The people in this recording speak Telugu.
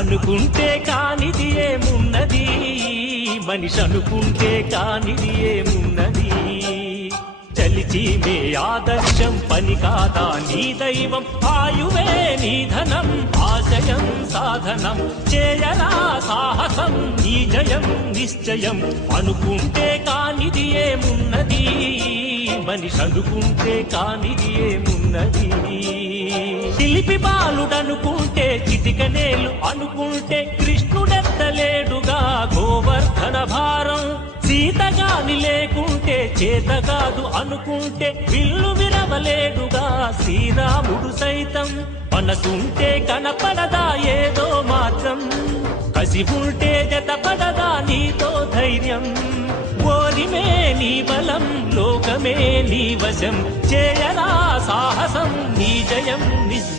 అనుకుంటే కానిది ఏమున్నది, మనిషి అనుకుంటే కానిది ఏమున్నది. చలిచి మే ఆదర్శం పని కాదా నీ దైవం, ఆయువే నీ ధనం ఆశయం సాధనం. చేయరా సాహసం నీ జయం నిశ్చయం. అనుకుంటే కానిది ఏమున్నది, మనిషి అనుకుంటే కానిది ఏమున్నది. శిల్పి బాలుడనుకుంటే చిటికనేలు అనుకుంటే కృష్ణుడెత్తలేడుగా గోవర్ధన భారం. సీతగాని లేకుంటే చేతగాదు అనుకుంటే విల్లు విరవలేడుగా శ్రీరాముడు సైతం. మనసుంటే కనపడదా ఏదో మాత్రం, కసి ఉంటే జతపడదా నీతో ధైర్యం. ఓరిమే నీ బలం లోకమే నీ వశం, చేయరా సాహసం నీ జయం